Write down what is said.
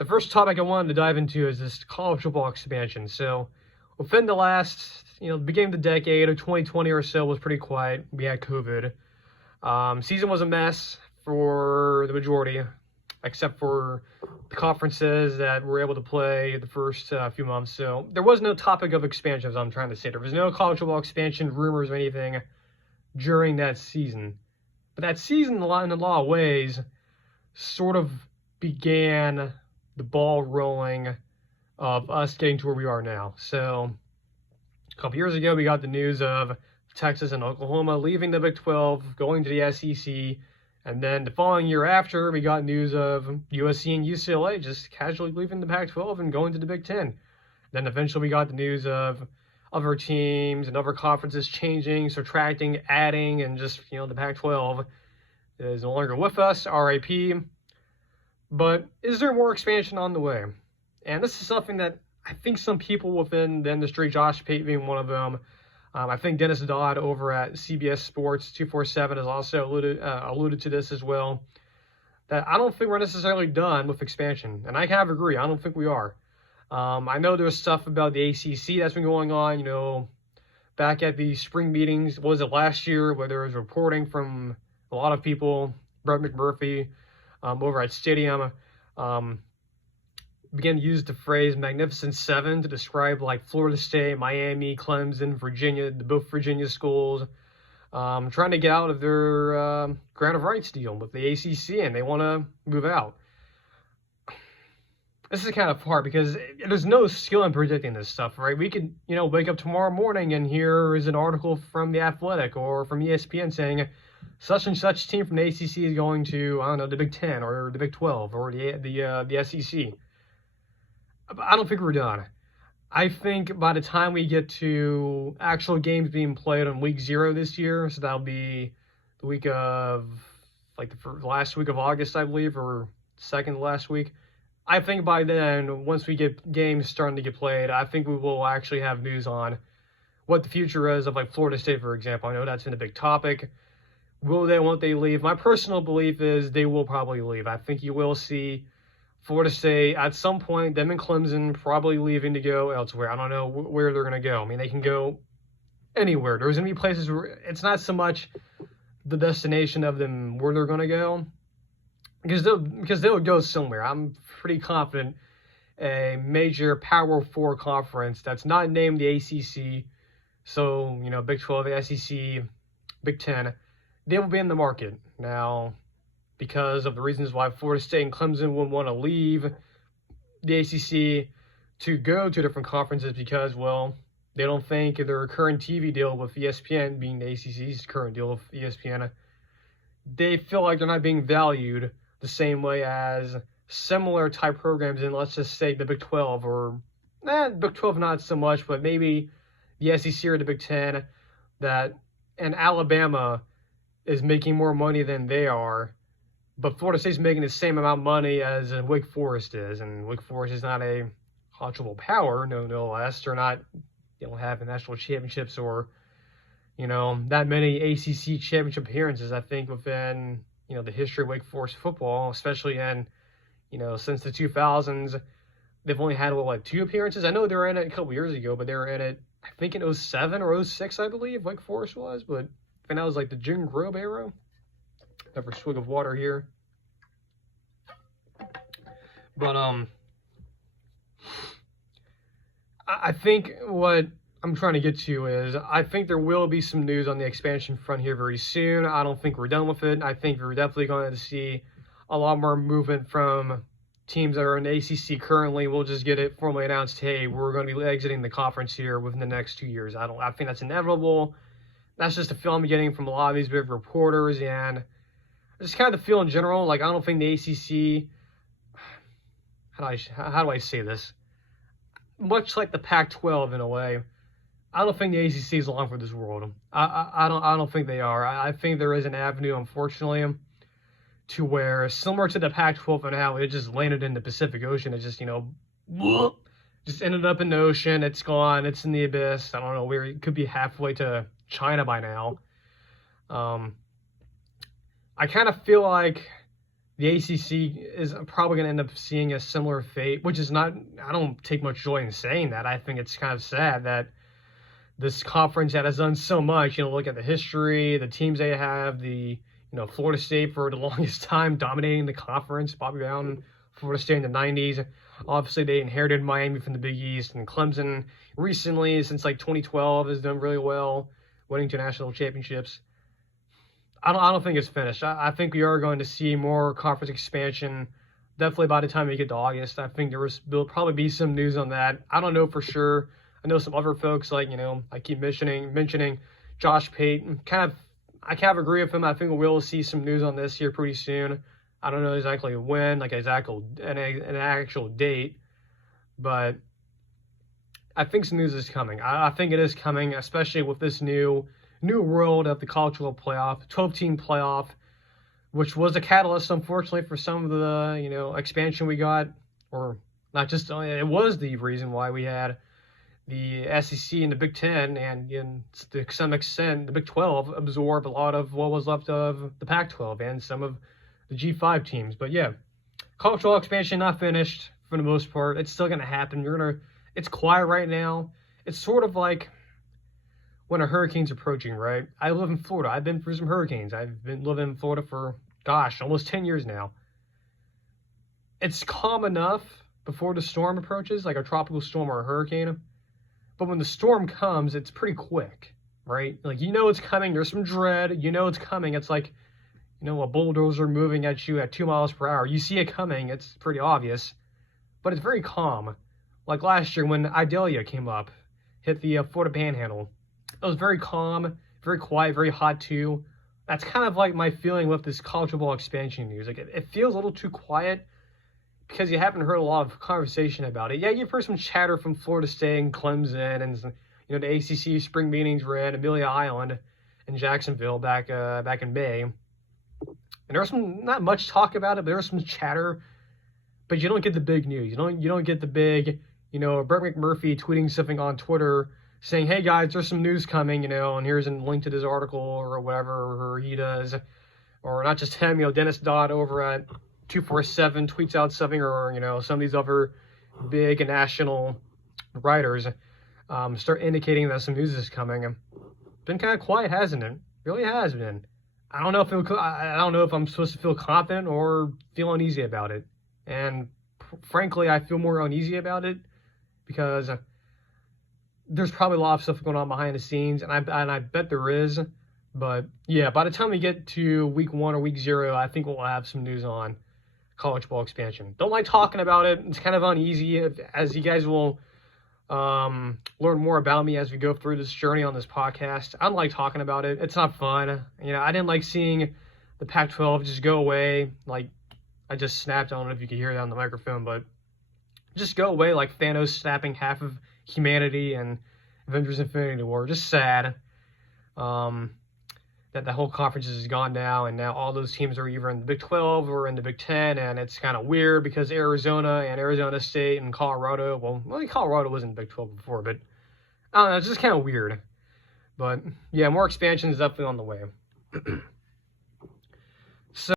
the first topic I wanted to dive into is this college football expansion. So within the last, beginning of the decade of 2020 or so was pretty quiet. We had COVID. Season was a mess for the majority, except for the conferences that were able to play the first few months. So there was no topic of expansion, as I'm trying to say. There was no college football expansion rumors or anything during that season. But that season, in a lot of ways, sort of began the ball rolling of us getting to where we are now. So a couple years ago, we got the news of Texas and Oklahoma leaving the Big 12, going to the SEC. And then the following year after, we got news of USC and UCLA just casually leaving the Pac-12 and going to the Big 10. Then eventually we got the news of other teams and other conferences changing, subtracting, adding, and just, the Pac-12 is no longer with us, RIP. But is there more expansion on the way? And this is something that I think some people within the industry, Josh Pate being one of them, I think Dennis Dodd over at CBS Sports 247 has also alluded to this as well, that I don't think we're necessarily done with expansion. And I kind of agree. I don't think we are. I know there's stuff about the ACC that's been going on, back at the spring meetings. What was it last year where there was reporting from a lot of people, Brett McMurphy over at Stadium, began to use the phrase Magnificent Seven to describe like Florida State, Miami, Clemson, Virginia, both Virginia schools, trying to get out of their grant of rights deal with the ACC, and they want to move out. This is kind of hard because there's no skill in predicting this stuff, right? We could, wake up tomorrow morning and here is an article from The Athletic or from ESPN saying such and such team from the ACC is going to, the Big 10 or the Big 12 or the SEC. I don't think we're done. I think by the time we get to actual games being played on week 0 this year, so that'll be the week of, the last week of August, I believe, or second to last week. I think by then, once we get games starting to get played, I think we will actually have news on what the future is of, Florida State, for example. I know that's been a big topic. Won't they leave? My personal belief is they will probably leave. I think you will see Florida State, at some point, them and Clemson probably leaving to go elsewhere. I don't know where they're going to go. I mean, they can go anywhere. There's going to be places where it's not so much the destination of them where they're going to go, because they'll go somewhere. I'm pretty confident a major Power 4 conference that's not named the ACC, so, Big 12, the SEC, Big 10, they will be in the market. Now, because of the reasons why Florida State and Clemson would want to leave the ACC to go to different conferences because, they don't think their current TV deal with ESPN, being the ACC's current deal with ESPN, they feel like they're not being valued the same way as similar type programs in, let's just say, the Big 12 or, Big 12 not so much, but maybe the SEC or the Big 10, and Alabama is making more money than they are. But Florida State's making the same amount of money as Wake Forest is, and Wake Forest is not a college football power, no less. They don't have national championships or, that many ACC championship appearances. I think within, the history of Wake Forest football, especially in, since the 2000s, they've only had 2 appearances. I know they were in it a couple years ago, but they were in it, I think in 07 or 06, I believe, Wake Forest was. But I think that was the Jim Grobe era. Have a swig of water here. But I think what I'm trying to get to is I think there will be some news on the expansion front here very soon. I don't think we're done with it. I think we're definitely going to see a lot more movement from teams that are in the ACC currently. We'll just get it formally announced, hey, we're going to be exiting the conference here within the next 2 years. I think that's inevitable. That's just a feel I'm getting from a lot of these big reporters, and just kind of the feel in general. I don't think the ACC, how do I say this? Much like the Pac-12 in a way, I don't think the ACC is long for this world. I don't think they are. I think there is an avenue, unfortunately, to where, similar to the Pac-12 and how it just landed in the Pacific Ocean, it just, just ended up in the ocean. It's gone. It's in the abyss. I don't know where. It could be halfway to China by now. I kind of feel like the ACC is probably going to end up seeing a similar fate, which is not, I don't take much joy in saying that. I think it's kind of sad that this conference that has done so much, look at the history, the teams they have, Florida State for the longest time dominating the conference, Bobby Bowden, Florida State in the 90s. Obviously, they inherited Miami from the Big East, and Clemson recently, since like 2012, has done really well, winning 2 national championships. I don't think it's finished. I think we are going to see more conference expansion, definitely by the time we get to August. I think there'll probably be some news on that. I don't know for sure. I know some other folks, like, I keep mentioning Josh Pate. I kind of agree with him. I think we'll see some news on this here pretty soon. I don't know exactly when, like an actual date, but I think some news is coming. I think it is coming, especially with this new world of the college football playoff, 12-team playoff, which was a catalyst, unfortunately, for some of the expansion we got, or not just. It was the reason why we had the SEC and the Big Ten, and to some extent the Big 12 absorb a lot of what was left of the Pac-12 and some of the G5 teams. But yeah, college football expansion not finished for the most part. It's still gonna happen. It's quiet right now. It's sort of like when a hurricane's approaching, right? I live in Florida. I've been through some hurricanes. I've been living in Florida for, almost 10 years now. It's calm enough before the storm approaches, like a tropical storm or a hurricane. But when the storm comes, it's pretty quick, right? Like, it's coming. There's some dread. It's coming. It's like, a bulldozer moving at you at 2 miles per hour. You see it coming. It's pretty obvious. But it's very calm. Like last year when Idalia came up, hit the Florida Panhandle. It was very calm, very quiet, very hot too. That's kind of like my feeling with this college football expansion news. Like, it feels a little too quiet because you haven't heard a lot of conversation about it. Yeah, you've heard some chatter from Florida State and Clemson, and the ACC spring meetings were at Amelia Island in Jacksonville back in May. And there was not much talk about it, but there was some chatter. But you don't get the big news. You don't get the big, Brett McMurphy tweeting something on Twitter saying, hey guys, there's some news coming, and here's a link to this article or whatever, or he does. Or not just him, Dennis Dodd over at 247 tweets out something, or, some of these other big national writers start indicating that some news is coming. It's been kind of quiet, hasn't it? It really has been. I don't know if I'm supposed to feel confident or feel uneasy about it. And frankly, I feel more uneasy about it because there's probably a lot of stuff going on behind the scenes, and I bet there is. But yeah, by the time we get to week 1 or week 0, I think we'll have some news on college football expansion. Don't like talking about it. It's kind of uneasy, as you guys will learn more about me as we go through this journey on this podcast. I don't like talking about it. It's not fun. I didn't like seeing the Pac-12 just go away. Like, I just snapped. I don't know if you could hear that on the microphone, but just go away like Thanos snapping half of humanity and Avengers Infinity War. Just sad that the whole conference is gone now, and now all those teams are either in the Big 12 or in the Big 10, and it's kind of weird because Arizona and Arizona State and Colorado, well, Colorado was in the Big 12 before, but I don't know, it's just kind of weird. But yeah, more expansion is definitely on the way.